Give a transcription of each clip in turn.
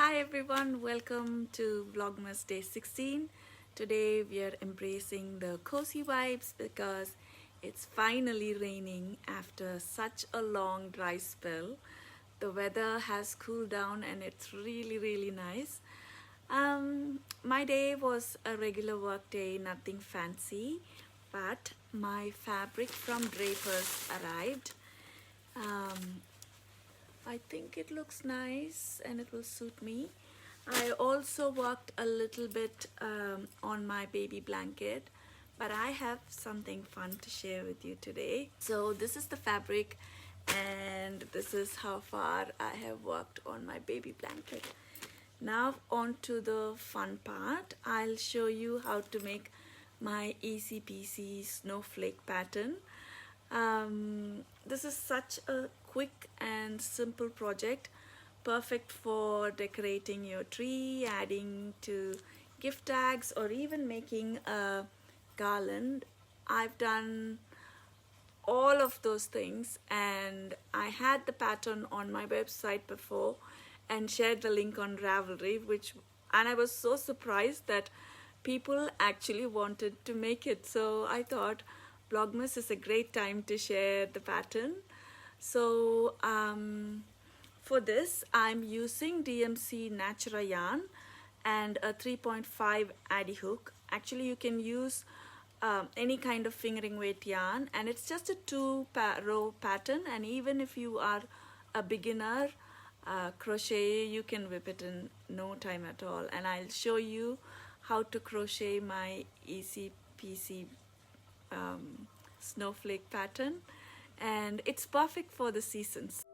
Hi everyone, welcome to Vlogmas Day 16. Today we are embracing the cozy vibes because it's finally raining after such a long dry spell. The weather has cooled down and it's really nice. My day was a regular work day, nothing fancy, but my fabric from Drapers arrived. Um, I think it looks nice and it will suit me. I also worked a little bit on my baby blanket, but I have something fun to share with you today. So this is the fabric and this is how far I have worked on my baby blanket. Now on to the fun part. I'll show you how to make my easy peasy snowflake pattern. This is such a quick and simple project, perfect for decorating your tree, adding to gift tags, or even making a garland. I've done all of those things and I had the pattern on my website before and shared the link on Ravelry, and I was so surprised that people actually wanted to make it. So I thought Vlogmas is a great time to share the pattern. So for this I'm using DMC Natura yarn and a 3.5 addy hook. Actually you can use any kind of fingering weight yarn, and it's just a two-row pattern, and even if you are a beginner crochet, you can whip it in no time at all. And I'll show you how to crochet my easy peasy snowflake pattern, and it's perfect for the seasons.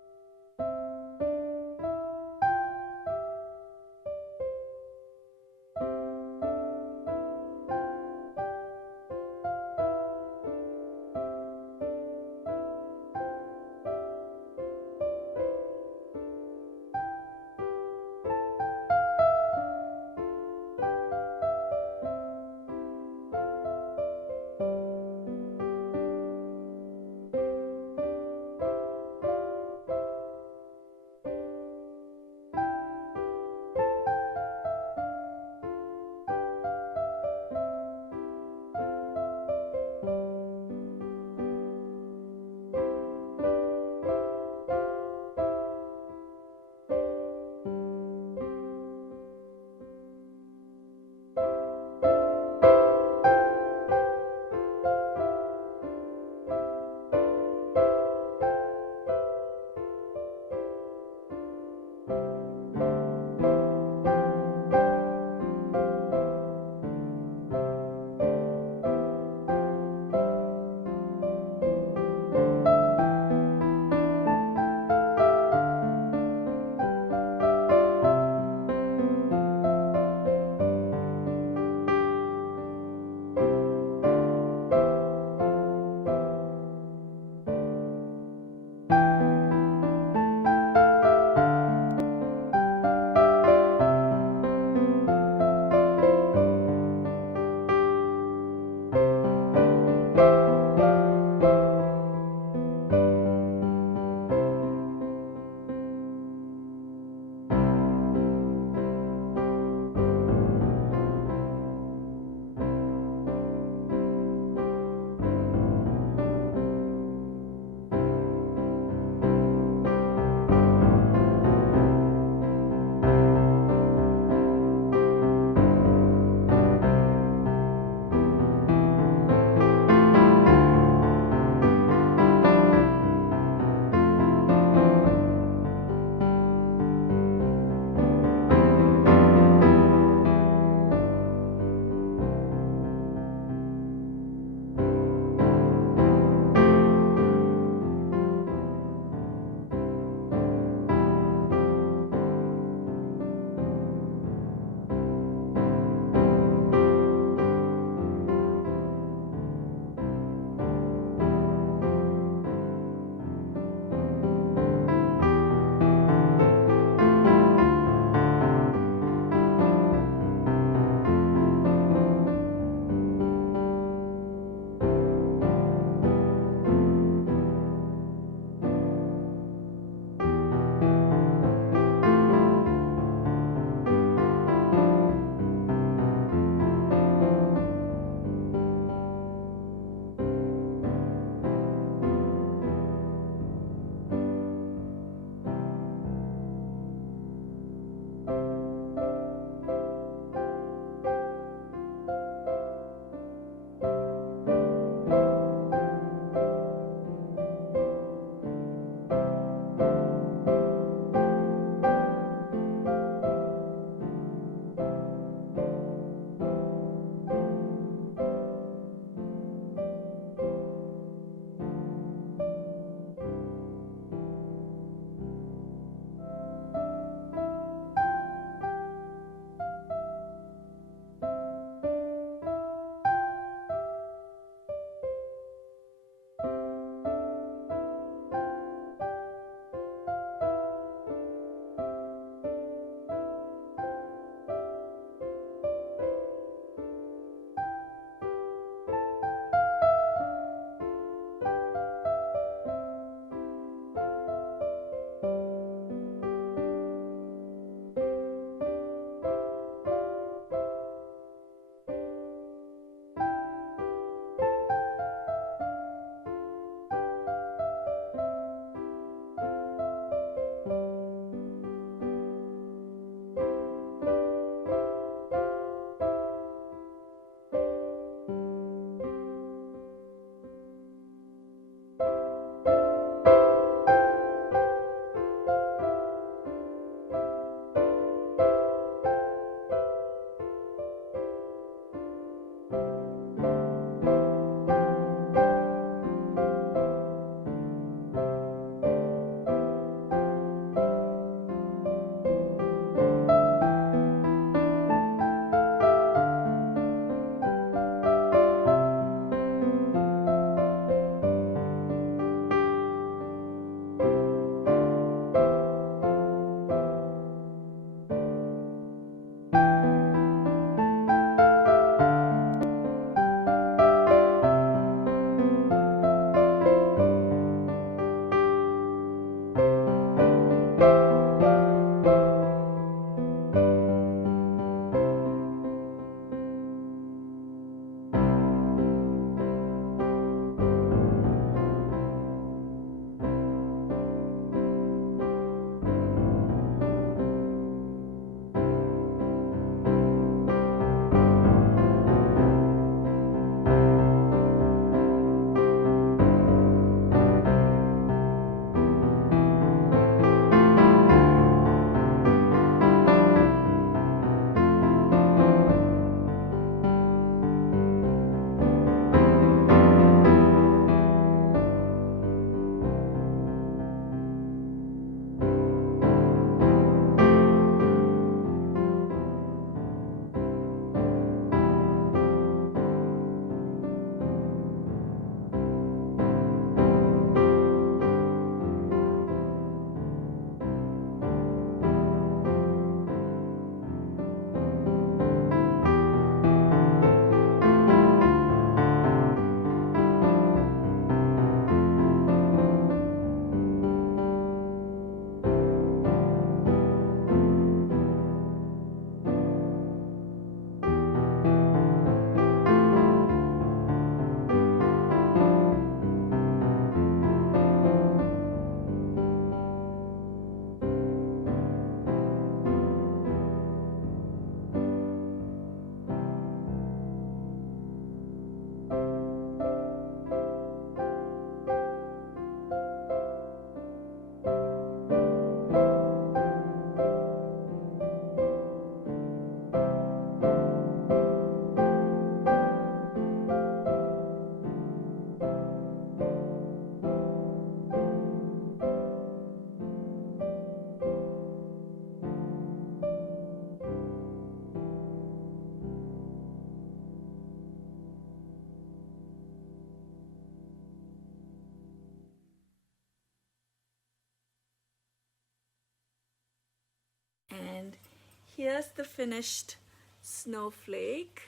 Here's the finished snowflake.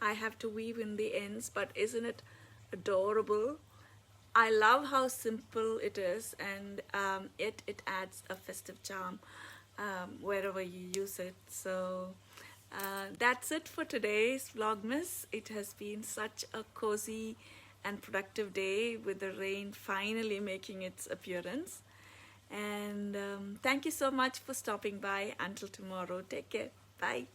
I have to weave in the ends, but isn't it adorable? I love how simple it is, and it adds a festive charm wherever you use it. So that's it for today's Vlogmas. It has been such a cozy and productive day with the rain finally making its appearance. And thank you so much for stopping by. Until tomorrow, take care. Bye.